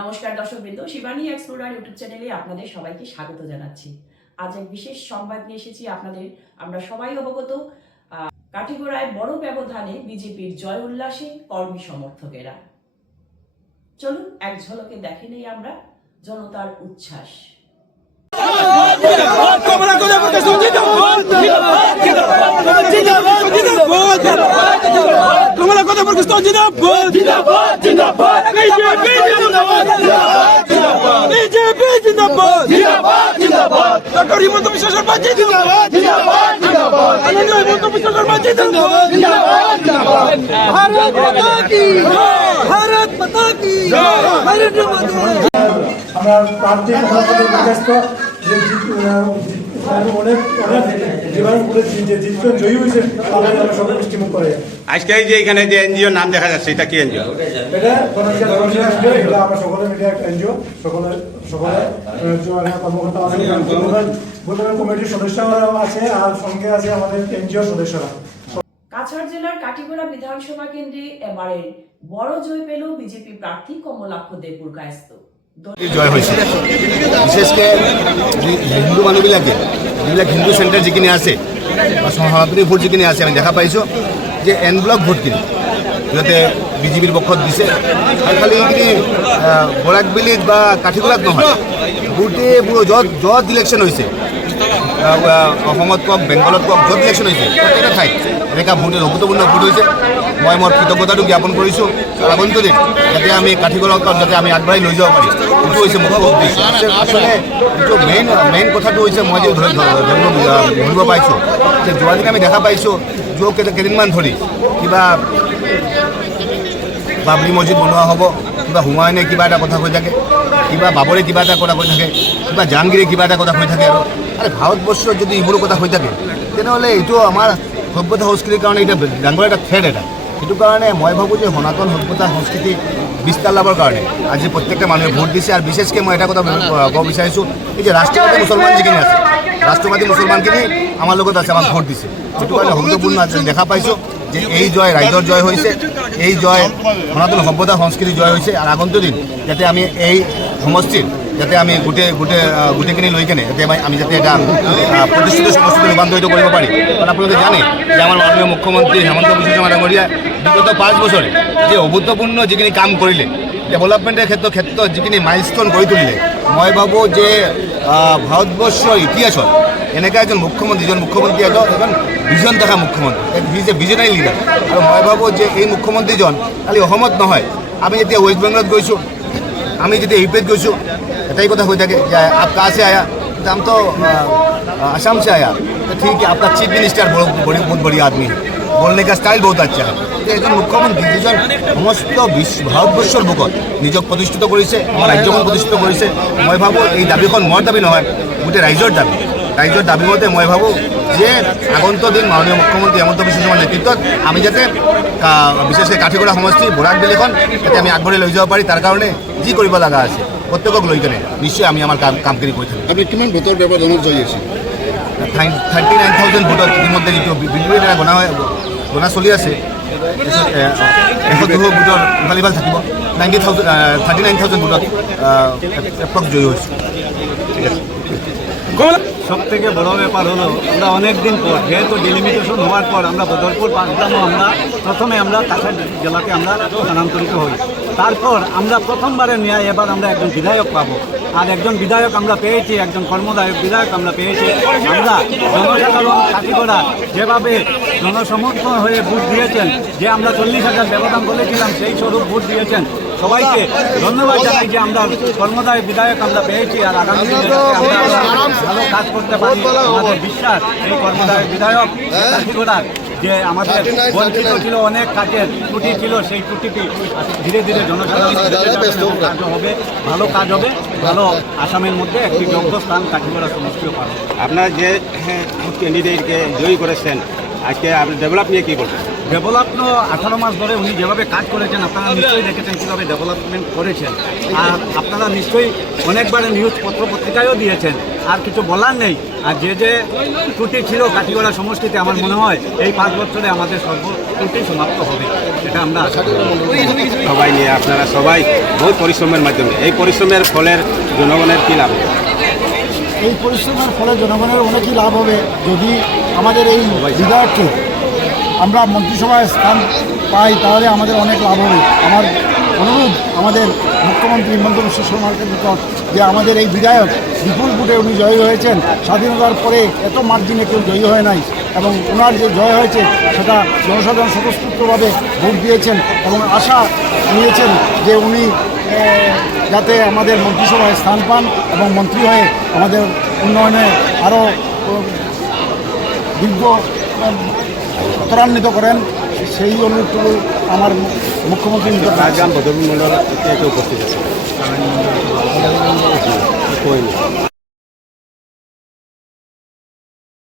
নমস্কার দর্শকবৃন্দ, Shivani explorer YouTube চ্যানেলে আপনাদের সবাইকে স্বাগত জানাচ্ছি। আজ এক বিশেষ সংবাদ নিয়ে এসেছি আপনাদের। আমরা সবাই অবগত, কাঠিগড়ায় বড় ব্যবধানে বিজেপির জয় উল্লাসে কর্মী সমর্থকেরা। চলুন এক ঝলকে দেখে নেই আমরা জনতার উচ্ছ্বাস। ডক্টর হিমন্ত বিশ্ব শর্মা জিন্দাবাদ, হিমন্ত বিশ্ব শর্মা জিন্দাবাদ, ভারত মাতা কি জয়, ভারত মাতা কি জয়, নরেন্দ্র মোদি। আমরা প্রার্থী ব্যস্ত যে অনেক জিতবেন, জয়ী হয়েছে, তাহলে আমরা সবাই মিষ্টিমুখ করে। আজকে যে এখানে যে এনজিও নাম দেখা যাচ্ছে, এটা কি এনজিও? এটা আমরা সকলে মিলে একটা এনজিও, সকলে কর্মকর্তা আছে, কমিটির সদস্যরা আছে, আর সঙ্গে আছে আমাদের এনজিও সদস্যরা। কাছাড় জেলার কাঠিগড়া বিধানসভা কেন্দ্রে এবারে বড় জয় পেল বিজেপি প্রার্থী কমলাক্ষ দেবপুরকায়স্থ। জয় হৈছে বিশেষকৈ হিন্দু মানুহবিলাকে যিবিলাক হিন্দু চেণ্টাৰ যিখিনি আছে বা সমাপনী ভোট যিখিনি আছে, আমি দেখা পাইছোঁ যে এন ব্লক ভোটখিনি সিহঁতে বিজেপিৰ পক্ষত দিছে। আৰু খালি এইখিনি বৰাকবেলিত বা কাঠিগড়াত নহয়, গোটেইবোৰ য'ত ইলেকশ্যন হৈছে, অসমত কওক, বেংগলত কওক, য'ত ইলেকশ্যন হৈছে প্ৰত্যেকটা ঠাইত এনেকুৱা ভোট গুৰুত্বপূৰ্ণ ভোট হৈছে। মই মোৰ কৃতজ্ঞতাটো জ্ঞাপন কৰিছোঁ। আগন্তুক দিন যাতে আমি কাঠিগড়াত যাতে আমি আগবাঢ়ি লৈ যাব পাৰিম, সেইটো হৈছে মুখ্য উদ্দেশ্য। আচলতে যিটো মেইন কথাটো হৈছে, মই যে ধৰিব পাইছোঁ যে যোৱাদিন আমি দেখা পাইছোঁ কেইদিনমান ধৰি কিবা বাবৰি মছজিদ বনোৱা হ'ব, কিবা হুমায়ুনে কিবা এটা কথা কৈ থাকে, কিবা বাবৰে কিবা এটা কথা কৈ থাকে, কিবা জাহাংগীৰে কিবা এটা কথা কৈ থাকে। আৰু ভাৰতবৰ্ষত যদি এইবোৰ কথা কৈ থাকে, তেনেহ'লে এইটো আমাৰ সভ্যতা সংস্কৃতিৰ কাৰণে এটা ডাঙৰ এটা থ্ৰেট এটা। সেইটো কাৰণে মই ভাবোঁ যে সনাতন সভ্যতা সংস্কৃতি বিস্তাৰ লাভৰ কাৰণে আজি প্ৰত্যেকটা মানুহে ভোট দিছে। আৰু বিশেষকৈ মই এটা কথা ক'ব বিচাৰিছোঁ, এই যে ৰাষ্ট্ৰবাদী মুছলমান যিখিনি আছে, ৰাষ্ট্ৰবাদী মুছলমানখিনি আমাৰ লগত আছে, আমাক ভোট দিছে। সেইটো কাৰণে গুৰুত্বপূৰ্ণ দেখা পাইছোঁ যে এই জয় ৰাইজৰ জয় হৈছে, এই জয় সনাতন সভ্যতা সংস্কৃতি জয় হৈছে। আৰু আগন্তুক দিন যাতে আমি এই সমষ্টিৰ যাতে আমি গোটেইখিনি লৈ কেনে যাতে আমি যাতে এটা প্ৰতিষ্ঠিত সমষ্টিত ৰূপান্তৰিত কৰিব পাৰি। কাৰণ আপোনালোকে জানে যে আমাৰ মাননীয় মুখ্যমন্ত্ৰী হেমন্ত বিশ্ব শৰ্মা ডাঙৰীয়া বিগত 5 বছৰে যে অভূতপূৰ্ণ যিখিনি কাম কৰিলে, ডেভেলপমেণ্টৰ ক্ষেত্ৰত যিখিনি মাইলষ্টন কৰি তুলিলে, মই ভাবোঁ যে ভাৰতবৰ্ষৰ ইতিহাসত এনেকুৱা এজন মুখ্যমন্ত্ৰী এজন ভিজন থকা মুখ্যমন্ত্ৰী, he is a visionary leader. আৰু মই ভাবোঁ যে এই মুখ্যমন্ত্ৰীজন খালি অসমত নহয়, আমি যেতিয়া ৱেষ্ট বেংগলত গৈছোঁ, আমি যেতিয়া ইউ পিত গৈছোঁ, এটাই কথা কৈ থাকে যে আপ কাহা সে আয়া, हम तो असम से आया। तो ठीक है, आपका चीफ मिनिस्टर बहुत बड़ी आदमी है, बोलने का स्टाइल बहुत अच्छा है। এজন মুখ্যমন্ত্ৰী যিজন সমস্ত ভাৰতবৰ্ষৰ বুকত নিজক প্ৰতিষ্ঠিত কৰিছে, আমাৰ ৰাজ্যখন প্ৰতিষ্ঠিত কৰিছে। মই ভাবোঁ এই দাবীখন মোৰ দাবী নহয়, গোটেই ৰাইজৰ দাবী। ৰাইজৰ দাবী মতে মই ভাবোঁ যে আগন্তুক দিন মাননীয় মুখ্যমন্ত্ৰী হেমন্ত বিশ্ব শৰ্মাৰ নেতৃত্বত আমি যাতে বিশেষকৈ কাঠিগড়া সমষ্টি বৰাকবেলিখন যাতে আমি আগবাঢ়ি লৈ যাব পাৰি, তাৰ কাৰণে যি কৰিব লগা আছে প্ৰত্যেকক লৈ কেনে নিশ্চয় আমি আমাৰ কামখিনি কৰি থাকিম। আপনি কিমান ভোটৰ ব্যৱধানত জয়ী হৈছে? 39,000 ভোটত ইতিমধ্যে যিটো বিজেপিৰ দ্বাৰা গণনা চলি আছে, 102 ভোটৰ ইফাল থাকিব। 39,000 ভোটত এপ্ৰক্স জয়ী হৈছে। ঠিক আছে। সব থেকে বড় ব্যাপার হলো, আমরা অনেক দিন পর, যেহেতু ডিলিমিটেশন হওয়ার পর আমরা বদরপুর 5 গ্রামও প্রথমে আমরা কাছাড় জেলাকে আমরা স্থানান্তরিত হই। তারপর আমরা প্রথমবারের ন্যায় এবার আমরা একজন বিধায়ক পাবো। আর একজন বিধায়ক আমরা পেয়েছি, একজন কর্মদায়ক বিধায়ক আমরা পেয়েছি। আমরা জনসাধারণ কাঠিগড়া যেভাবে জনসমর্থন হয়ে ভোট দিয়েছেন, যে আমরা 40,000 ব্যবধান বলেছিলাম, সেই স্বরূপ ভোট দিয়েছেন। সবাইকে ধন্যবাদ জানাই যে আমরা কর্মদায়ক বিধায়ক আমরা পেয়েছি। আর আগামী দিনে আমরা ভালো কাজ করতে পারি, আমাদের বিশ্বাস এই কর্মদায়ক বিধায়ক কাঠিগড়ার যে আমাদের বঞ্চিত ছিল, অনেক কাজের ত্রুটি ছিল, সেই ত্রুটিটি ধীরে ধীরে জনসাধারণের কাজ হবে, ভালো কাজ হবে, ভালো আসামের মধ্যে একটি যোগ্য স্থান কাঠিগড়া সমষ্টিও পাবে। আপনার যে ক্যান্ডিডেটকে জয়ী করেছেন, আজকে আপনি ডেভেলপ নিয়ে কি বলছেন? ডেভেলপ 18 মাস ধরে উনি যেভাবে কাজ করেছেন আপনারা নিশ্চয়ই দেখেছেন কীভাবে ডেভেলপমেন্ট করেছেন। আর আপনারা নিশ্চয়ই অনেকবার নিউজ পত্রিকায়ও দিয়েছেন, আর কিছু বলার নেই। আর যে যে ত্রুটি ছিল কাঠিগড়া সমষ্টিতে, আমার মনে হয় এই 5 বছরে আমাদের সর্ব ত্রুটি সমাপ্ত হবে, এটা আমরা আশা করি। সবাই নিয়ে আপনারা সবাই বহু পরিশ্রমের মাধ্যমে, এই পরিশ্রমের ফলের জনগণের কী লাভ? এই পরিশ্রমের ফলে জনগণের অনেকই লাভ হবে যদি আমাদের এই বিধায়ককে আমরা মন্ত্রিসভায় স্থান পাই, তাহলে আমাদের অনেক লাভ হবে। আমার অনুরোধ আমাদের মুখ্যমন্ত্রী হিমন্ত বিশ্ব শর্মার নিকট যে আমাদের এই বিধায়ক বিপুল ভোটে উনি জয়ী হয়েছেন, স্বাধীনতার পরে এত মার্জিনে কেউ জয়ী হয় নাই, এবং ওনার যে জয় হয়েছে সেটা জনসাধারণ স্বতঃস্ফূর্তভাবে ভোট দিয়েছেন এবং আশা নিয়েছেন যে উনি যাতে আমাদের মন্ত্রিসভায় স্থান পান এবং মন্ত্রী হয়ে আমাদের উন্নয়নে আরও দীর্ঘ ত্বরান্বিত করেন, সেই অনুরোধটুকু আমার মুখ্যমন্ত্রী রাজগ্রাম বদরপুর মন্ডল উপস্থিত আছে।